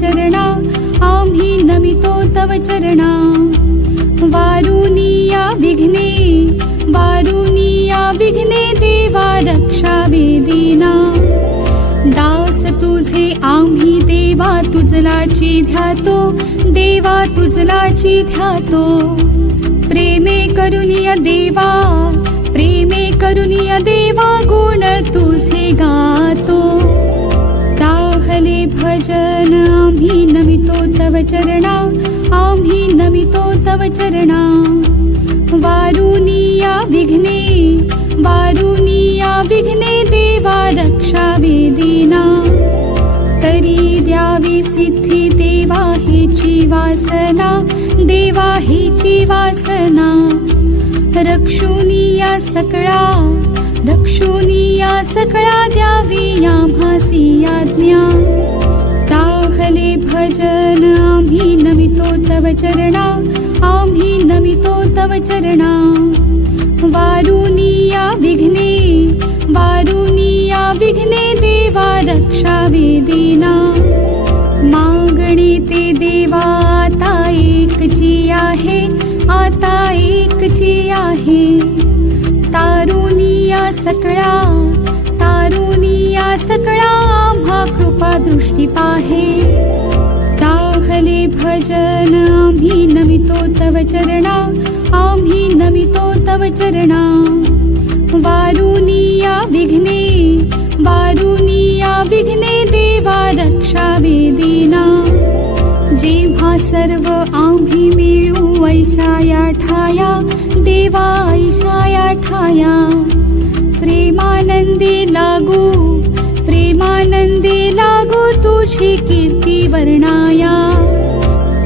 चरणा आम्ही नमितो तव चरणा वारुनिया विघ्ने देवा रक्षावे दीना दास तुझे आम्ही देवा तुझलाची ध्यातो देवा तुझलाची ध्यातो प्रेमे करुनिया देवा गुण तुझे गातो ताहले भजन आम्ही नमितो तव चरणा आम्ही नमितो तव चरणा वारुनिया विघ्ने देवा रक्षावे दीना तरी द्यावी सिद्धी देवा हेची वासना रक्षुनिया सकळा द्यावी आम्हासी आज्ञा ताहले भजन आम्ही नमितो तव चरणा आम्ही नमितो तव चरणा वारुनिया विघ्ने देवा रक्षावे दीना मागणे ते देवा आता एकची आहे तारुनिया सकळा आम्हा कृपा दृष्टी पाहे ताहले भजन आम्ही नमितो तव चरणा आम्ही नमितो तव चरणा वारुनिया विघ्ने देवा रक्षावे दीना जेव्हा सर्व आम्ही मिळू ऐशाया ठाया देवा ऐशाया ठाया प्रेमानंदे लागू तुझी कीर्ती वर्णाया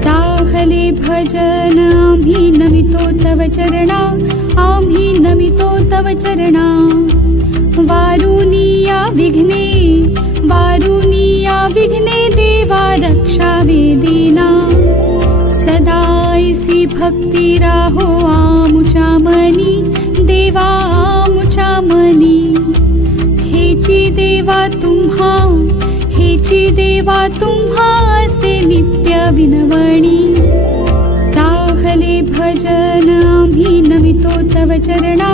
ताहले भजन आम्ही नमितो तव चरणा आम्ही नमितो तव चरणा वारुनिया विघ्ने देवा रक्षावे दीना सदायसी भक्ती राहो आमुच्या मनी देवा आमुच्या मनी हेची देवा तुम्हा असे नित्य विनवणी ताहले भजन आम्ही नमितो तव चरणा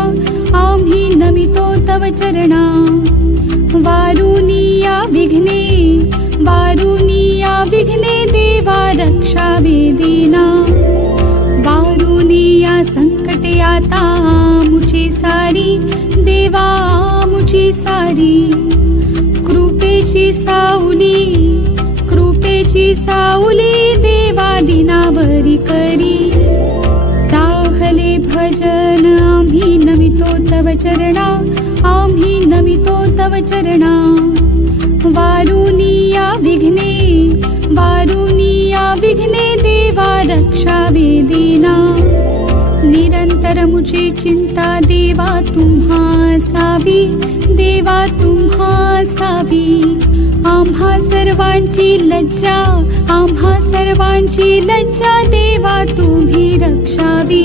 आम्ही नमितो तव चरणा वारुनिया विघ्ने देवा रक्षावे दीना वारुनिया संकटे आता आमुची सारी देवा आमुची सारी कृपेची साऊली देवा दिनावरी करी ताहले भजन आम्ही नमितो तव चरणा आम्ही नमितो तव चरणा वारुनिया विघ्ने देवा रक्षावे दीना निरंतर मुझे चिंता देवा तुम्हा असावी आम्हा सर्वांची लज्जा देवा तुम्ही रक्षावी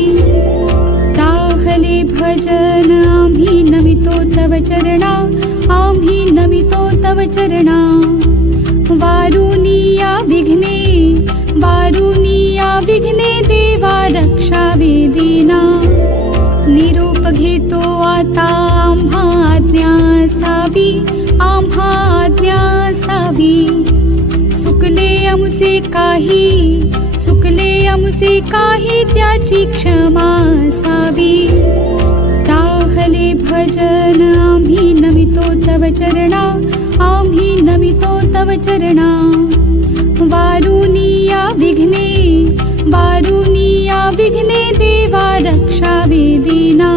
ताहले भजन आम्ही नमितो तव चरणा आम्ही नमितो तव चरणा वारुनिया विघ्ने देवा रक्षावे दीना निरोप घेतो आता आम्हा आज्ञा असावी चुकले आमचे काही त्याची क्षमा असावी ताहले भजन आम्ही नमितो तव चरणा आम्ही नमितो तव चरणा वारुनिया विघ्ने देवा रक्षावे दीना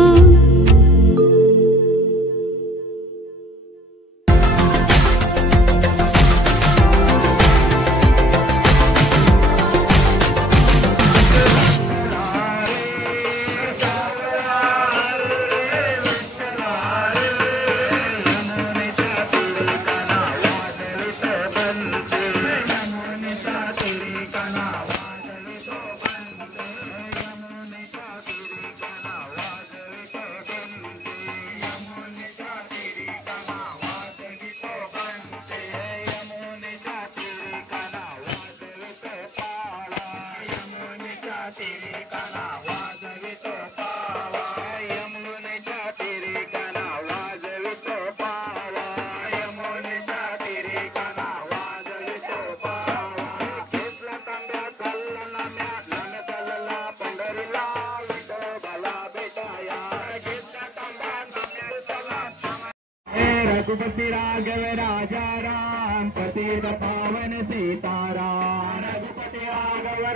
रघुपति राघव राजा राम पतित पावन सीताराम रघुपति राघव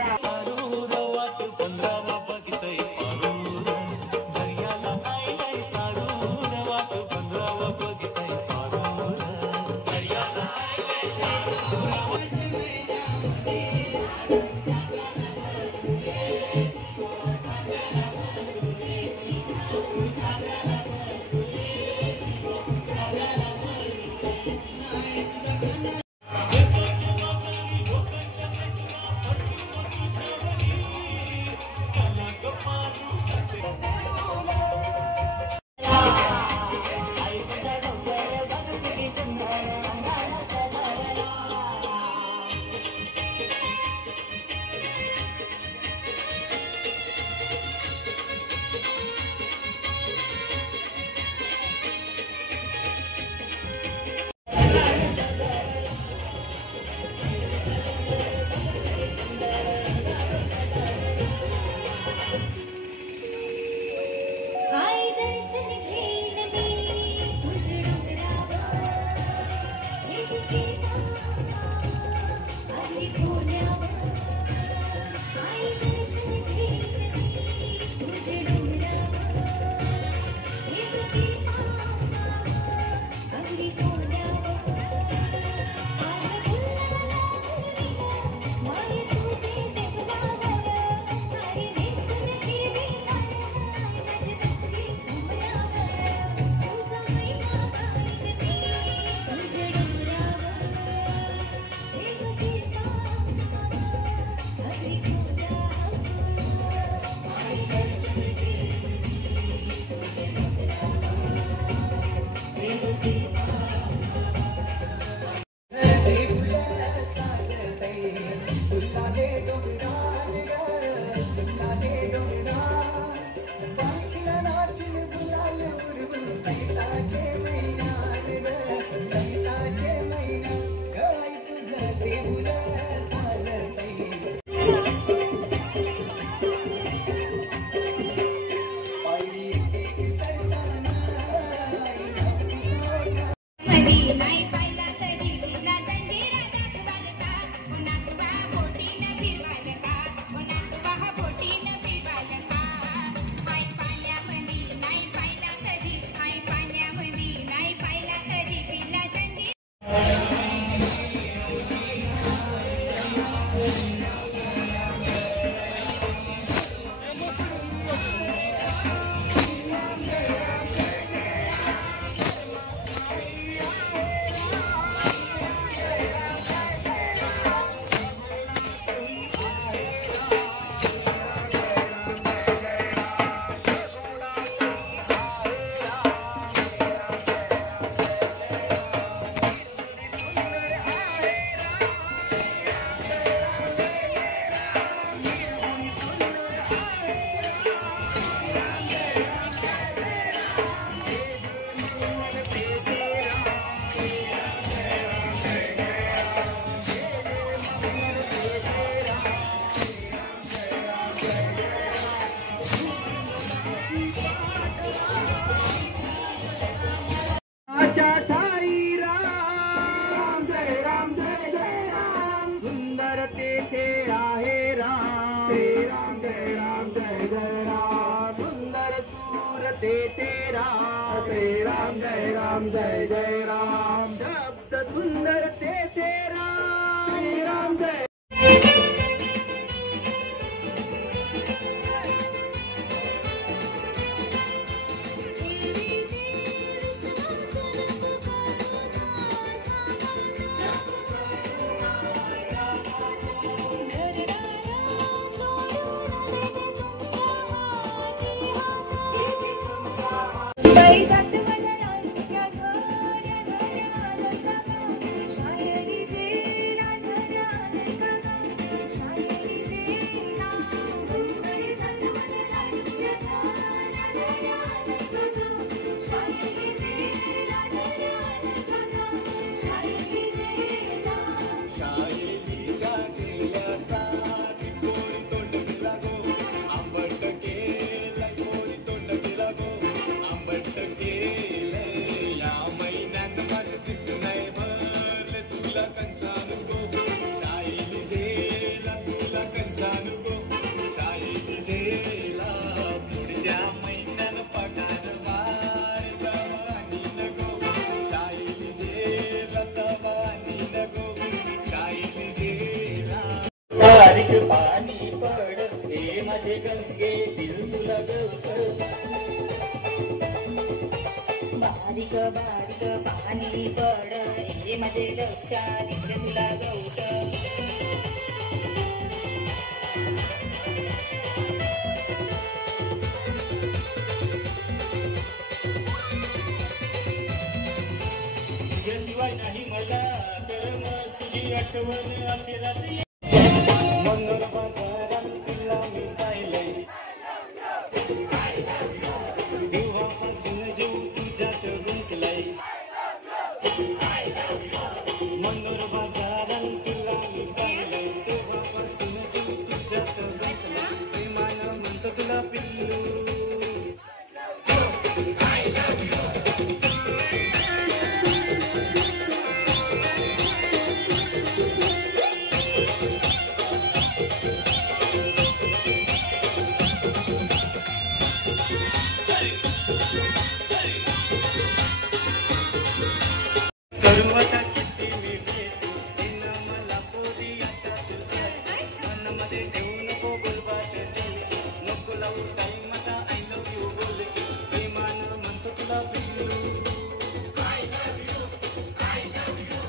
जय जय राम शब्द सुंदर ते राम श्री राम जय बैसात वदनांच्या घर पाणी पड हे माझे लक्षात इकडे तुला गवस तुझ्याशिवाय नाही मला करम तुझी आठवण अखेरात मनोर बाजारात तुला मी पाहिलंय तेव्हापासून जीव तुझ्यात गुंतलाय मनोर बाजारात तुला मी पाहिलंय तेव्हापासून जीव तुझ्यात गुंतलाय प्रेमानं म्हणतो तुला पिल्लू करुवाता किती मी भेटू दिन मला पोरी आता तुझ्या मनामध्ये ठेवू नको बरबाद नको लावू टाईम आता आय लव्ह यू बोल की प्रेमानं म्हणतो तुला पिल्लू I love you I love you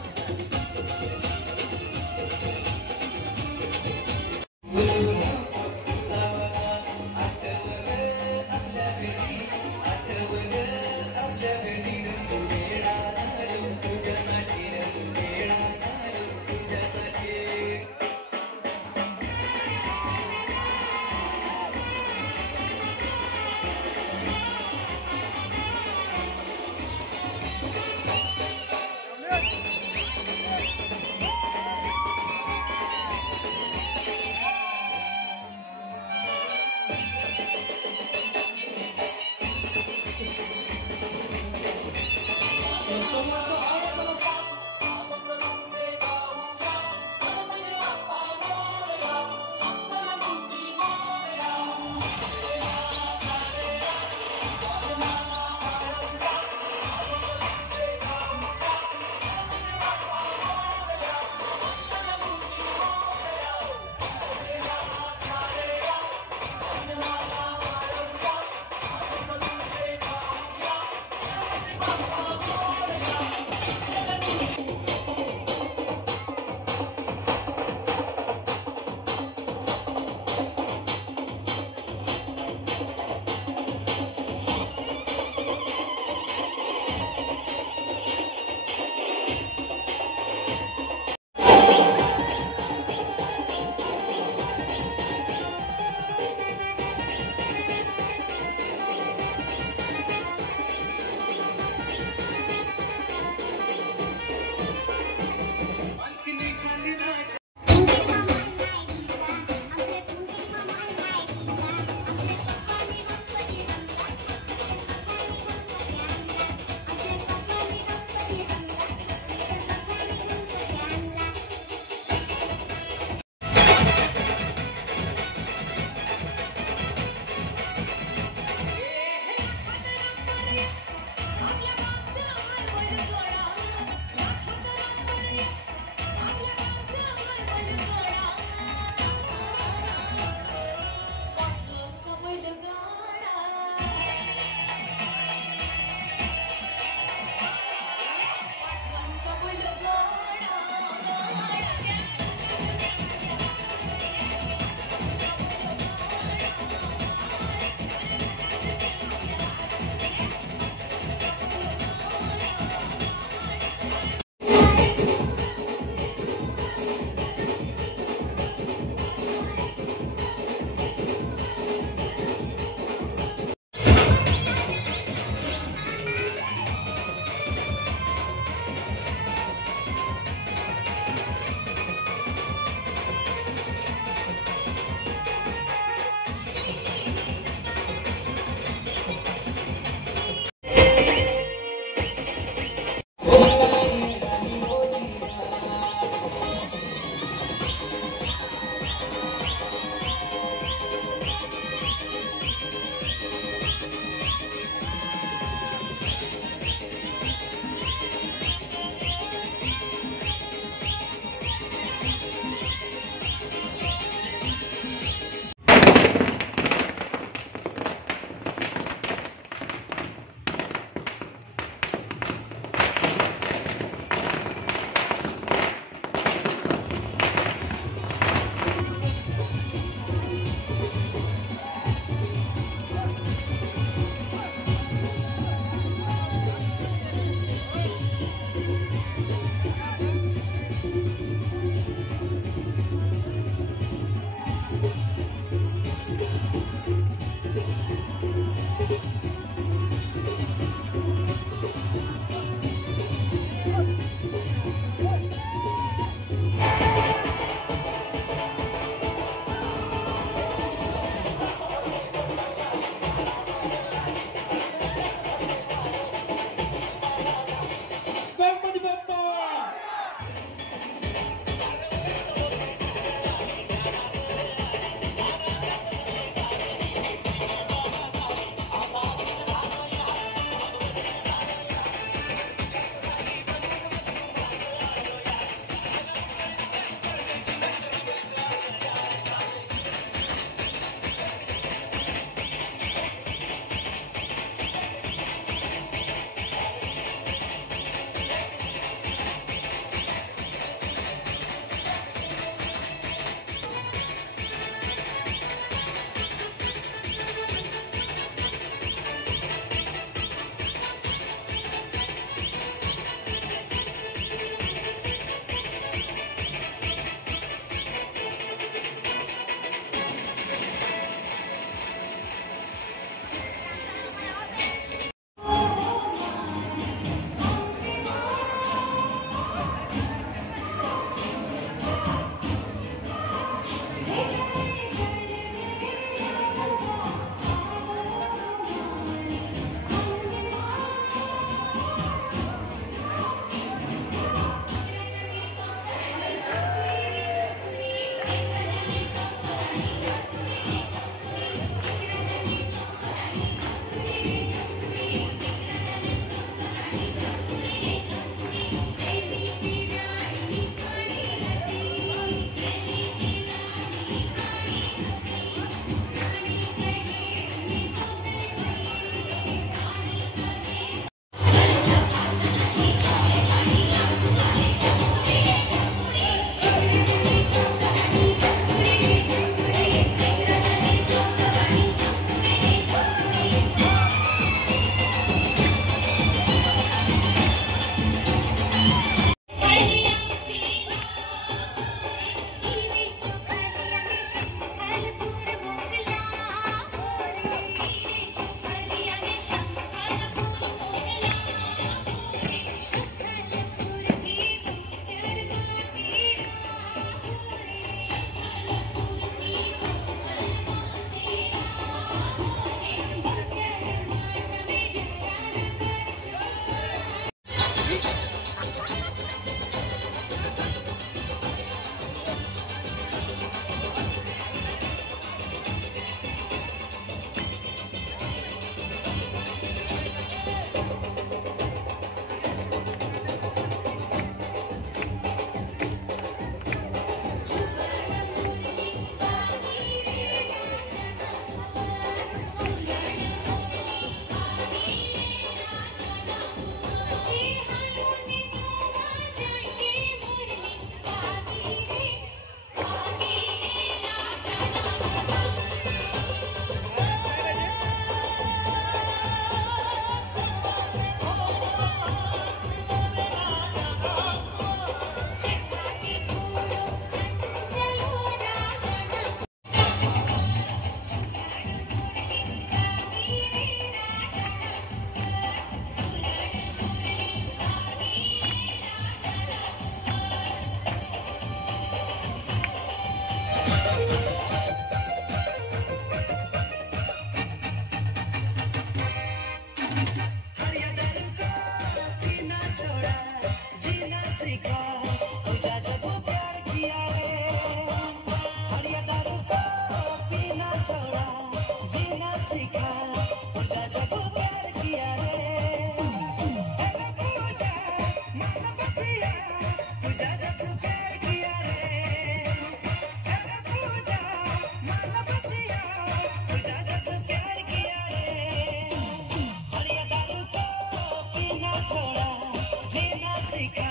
सीखा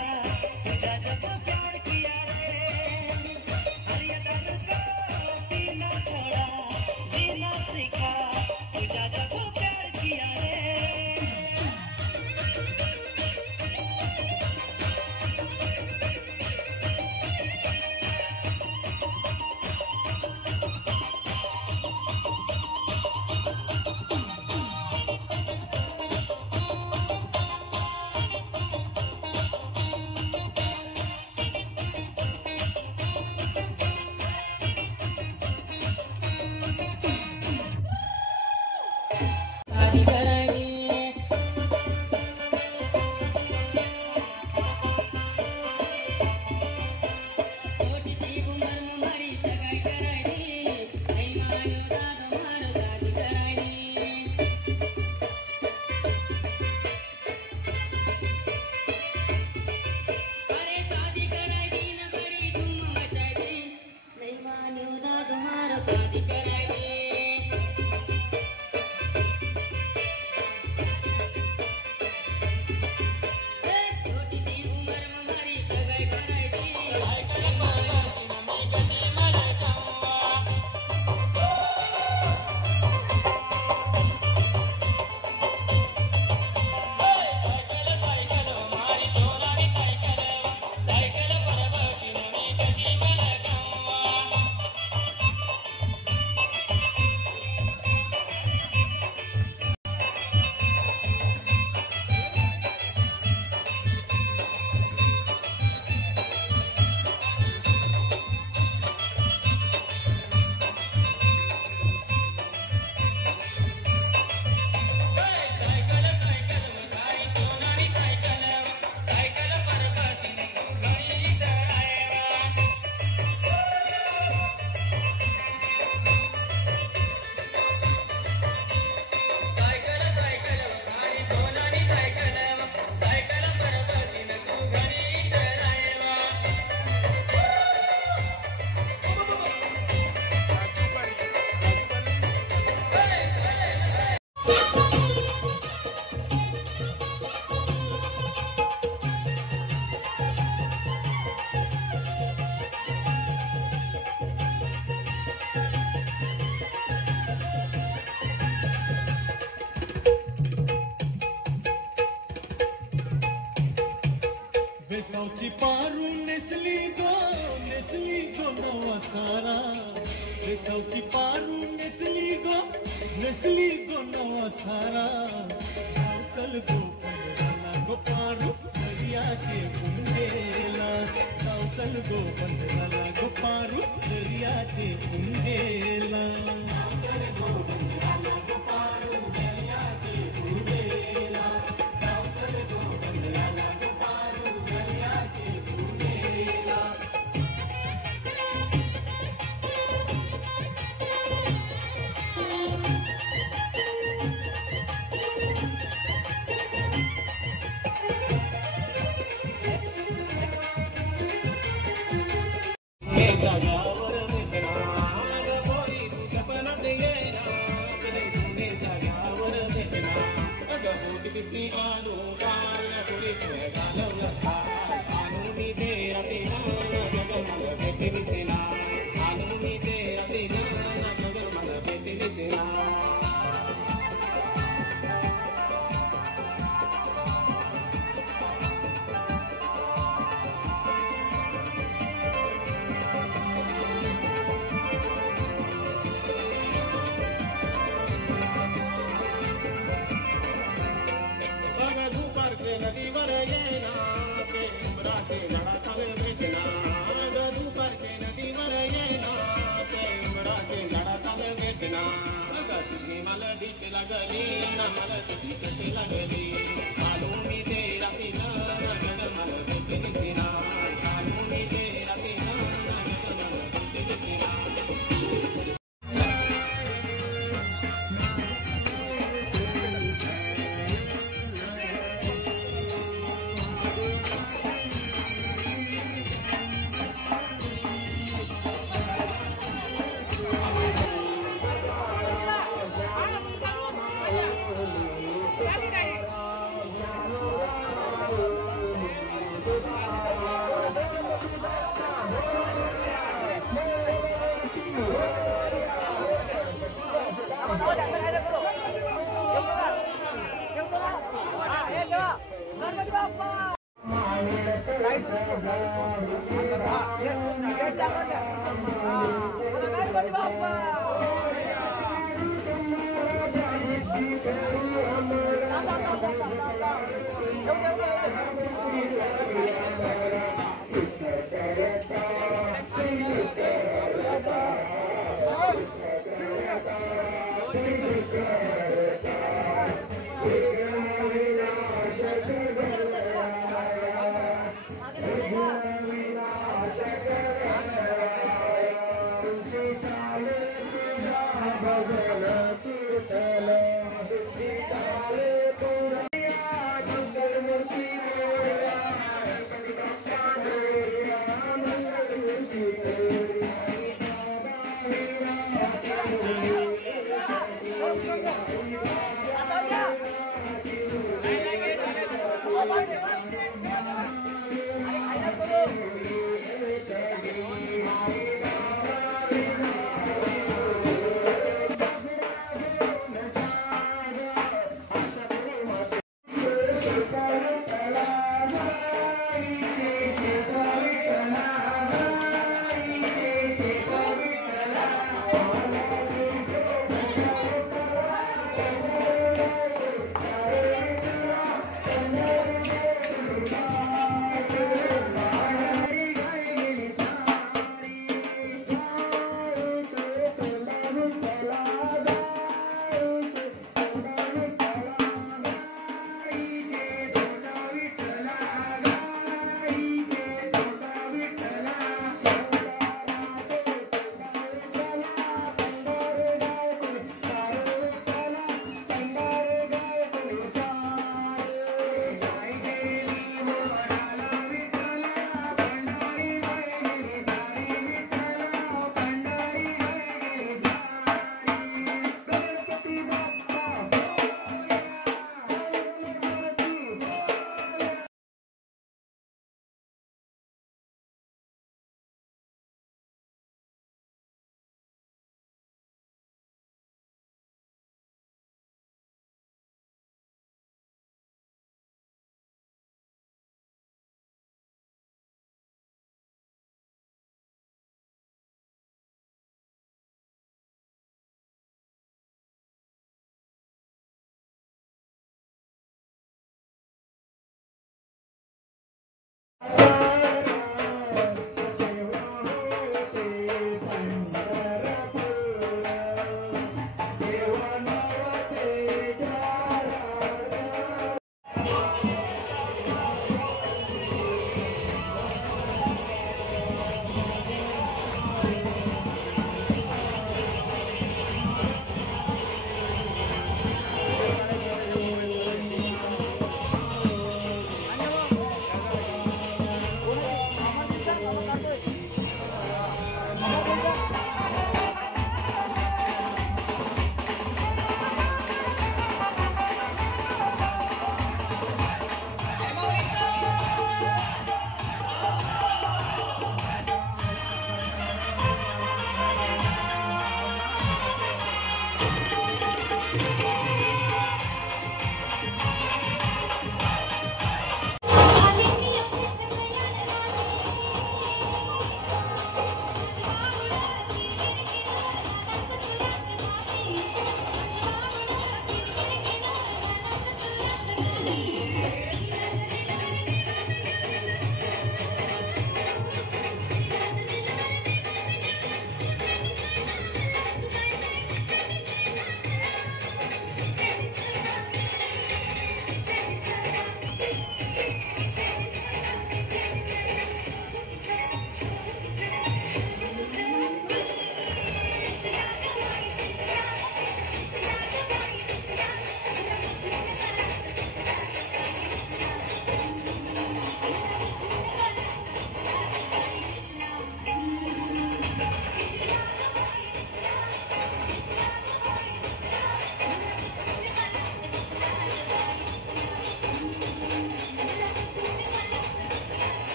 तुझा जब प्यार किया रे हर ये दर्द को पीना छोड़ा जीना सीखा तुझा जब प्यार किया रे Sauci paru nesli go no asara sauci paru nesli go no asara चल go पंडवाला go paru दरिया के कुंडेला चल go पंडवाला go paru दरिया के कुंडेला चल go पंडवाला go paru दरिया के कुंडेला चल go पंडवाला go paru दरिया के कुंडेला जाग्यावर भेटणार बोई तू सपनात येणार कधी तुने जाग्यावर भेटणार अगं बोट पिसली आणू काल थोडी घालवलं आणू मी ते राहते जग मला भेटी दिसेना आणू मी ते राहते जग मला भेटी दिसेना नदीवर येना ते उमराचे झाडाखाली भेटना दुपारचे नदीवर येना ते उमराचे झाडाखाली भेटना तुझी मला डीप लागली ना मला तुझी कशी लागली आलो मी ते रात्री मला भेट दिसेना आलो मी ते रात्री मला भेट दिसेना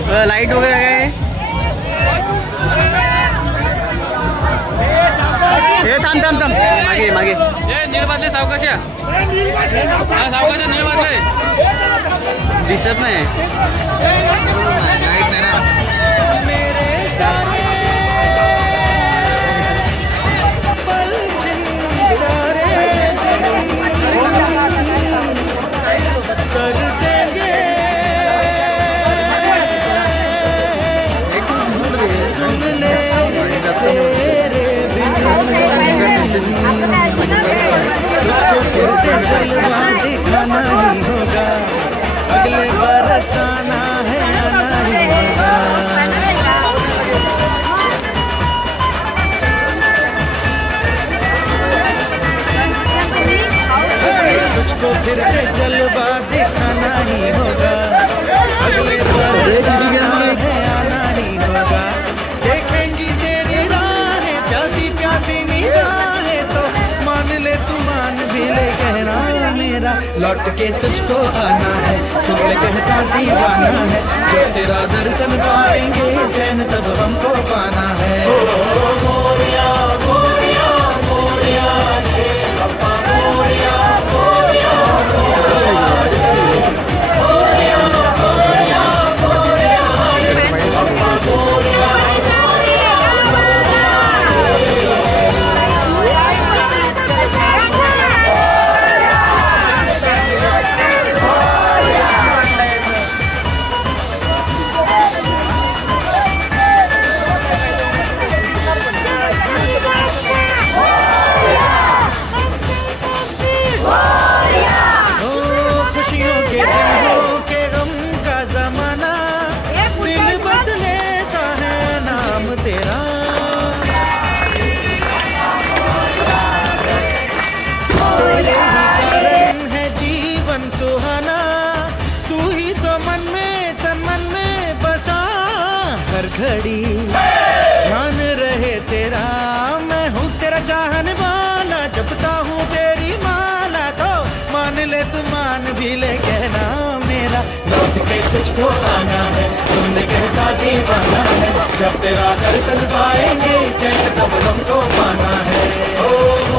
लाइट वगैरह है। हे थांब थांब थांब मागे मागे हे नीळ बादले सावकाशा हा सावकाशा नीळ बादले दिसत नाही लाईट नाही ना मेरे सारे पल सारे कर देंगे सुन ले तेरे तुझको फिर से जलवा दिखाना ही होगा अगले बरस आना है आना ही होगा तुझको फिर से जलवा दिखाना ही होगा अगले बरस आना है आना ही होगा देखेंगी तेरी राहें प्यासी प्यासी निगाहें तो मान ले तू मान भी ले कहना मेरा लौट के तुझको आना है सुन ले कहता दीवाना है जब तेरा दर्शन पाएंगे चैन तब हमको पाना है मोरिया मोरिया मोरिया रे पप्पा मोरिया मोरिया मोरिया मोरिया मोरिया रे पप्पा मोरिया घड़ी ध्यान रहे तेरा मैं हूँ तेरा चाहने वाला जपता हूँ तेरी माला तो मान ले तू मान भी ले कहना मेरा लौट के तुझको आना है सुन कहता दीवाना है जब तेरा दर्शन पाएंगे चैन तब हमको पाना है ओ